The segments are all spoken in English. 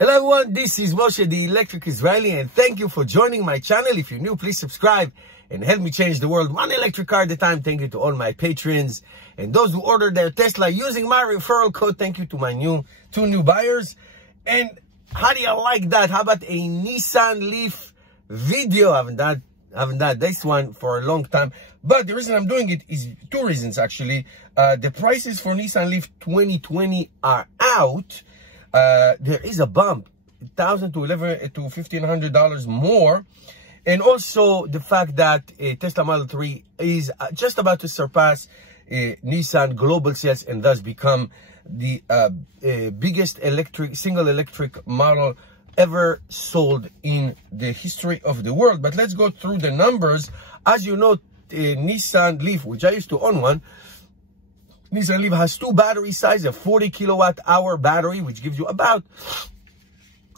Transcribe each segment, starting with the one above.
Hello everyone, this is Moshe, the Electric Israeli, and thank you for joining my channel. If you're new, please subscribe and help me change the world one electric car at a time. Thank you to all my patrons and those who ordered their Tesla using my referral code. Thank you to my two new buyers. And how do you like that? How about a Nissan Leaf video? I haven't done this one for a long time, but the reason I'm doing it is two reasons actually. The prices for Nissan Leaf 2020 are out. There is a bump, $1,000 to $1,500 more, and also the fact that Tesla Model 3 is just about to surpass Nissan global sales and thus become the biggest single electric model ever sold in the history of the world. But let's go through the numbers. As you know, Nissan Leaf, which I used to own one, Nissan Leaf has two battery sizes, a 40 kilowatt hour battery, which gives you about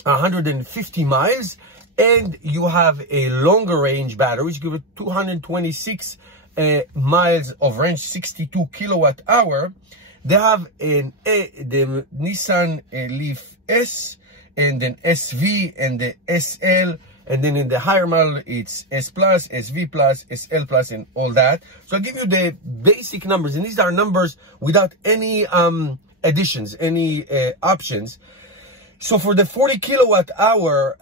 150 miles. And you have a longer range battery, which gives you 226 miles of range, 62 kilowatt hour. They have the Nissan Leaf S, and then SV, and the SL. And then in the higher model, it's S Plus, SV Plus, SL Plus, and all that. So I'll give you the basic numbers. And these are numbers without any additions, any options. So for the 40 kilowatt hour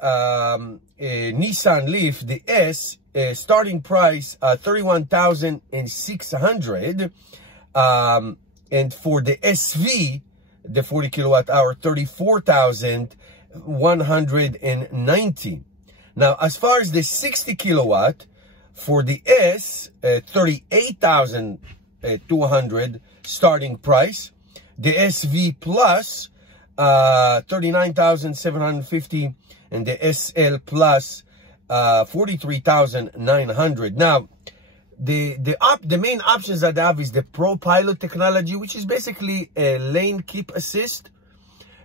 Nissan Leaf, the S, starting price, $31,600. And for the SV, the 40 kilowatt hour, $34,190. Now, as far as the 60 kilowatt for the S, $38,200 starting price. The SV Plus, $39,750, and the SL Plus, $43,900. Now, the main options that I have is the Pro Pilot technology, which is basically a lane keep assist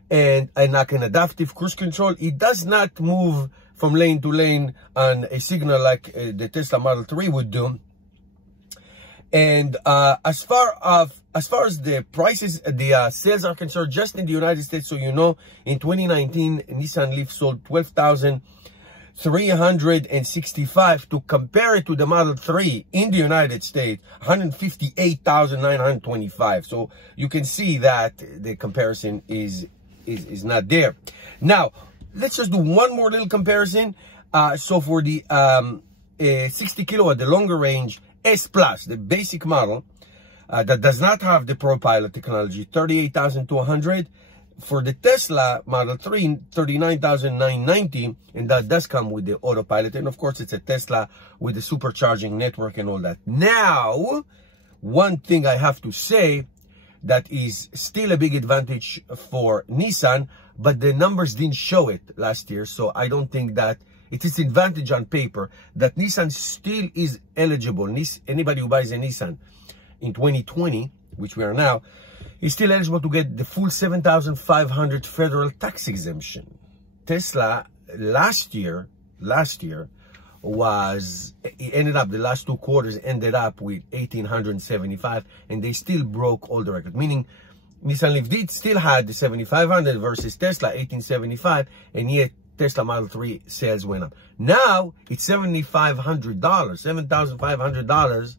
and like an adaptive cruise control. It does not move from lane to lane on a signal like the Tesla Model 3 would do. And as far as the prices, the sales are concerned, just in the United States, so you know, in 2019, Nissan Leaf sold 12,365. To compare it to the Model 3 in the United States, 158,925. So you can see that the comparison is not there. Now, let's just do one more little comparison. So for the 60 kilowatt, the longer range S Plus, the basic model that does not have the Pro Pilot technology, $38,200. For the Tesla Model 3, $39,990, and that does come with the autopilot. And of course, it's a Tesla with the supercharging network and all that. Now, one thing I have to say that is still a big advantage for Nissan, but the numbers didn't show it last year, so I don't think that it is an advantage on paper that Nissan still is eligible. Anybody who buys a Nissan in 2020, which we are now, is still eligible to get the full $7,500 federal tax exemption. Tesla last year ended up, the last 2 quarters ended up with $1,875, and they still broke all the records, meaning Nissan Leaf still had the $7,500 versus Tesla $1,875, and yet Tesla Model 3 sales went up. Now it's $7,500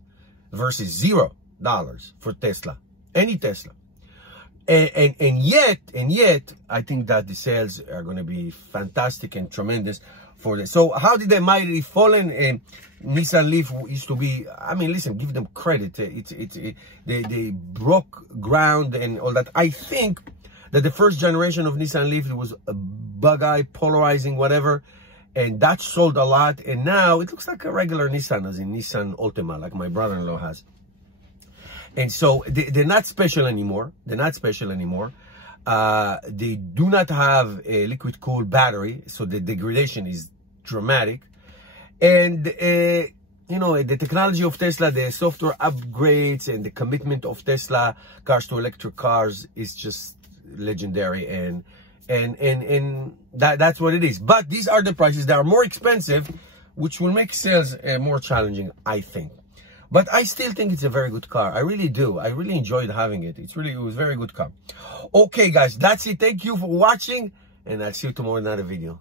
versus $0 for Tesla, any Tesla. And yet, I think that the sales are going to be fantastic and tremendous for this. So how did the mighty fallen Nissan Leaf used to be? I mean, listen, give them credit. They broke ground and all that. I think that the first generation of Nissan Leaf, it was a bug-eye, polarizing, whatever, and that sold a lot. And now it looks like a regular Nissan, as in Nissan Altima, like my brother-in-law has. And so they're not special anymore. They're not special anymore. They do not have a liquid cooled battery, so the degradation is dramatic. And you know, the technology of Tesla, the software upgrades, and the commitment of Tesla cars to electric cars is just legendary, and that's what it is. But these are the prices. They are more expensive, which will make sales more challenging, I think. But I still think it's a very good car. I really do. I really enjoyed having it. It was a very good car. Okay, guys, that's it. Thank you for watching. and I'll see you tomorrow in another video.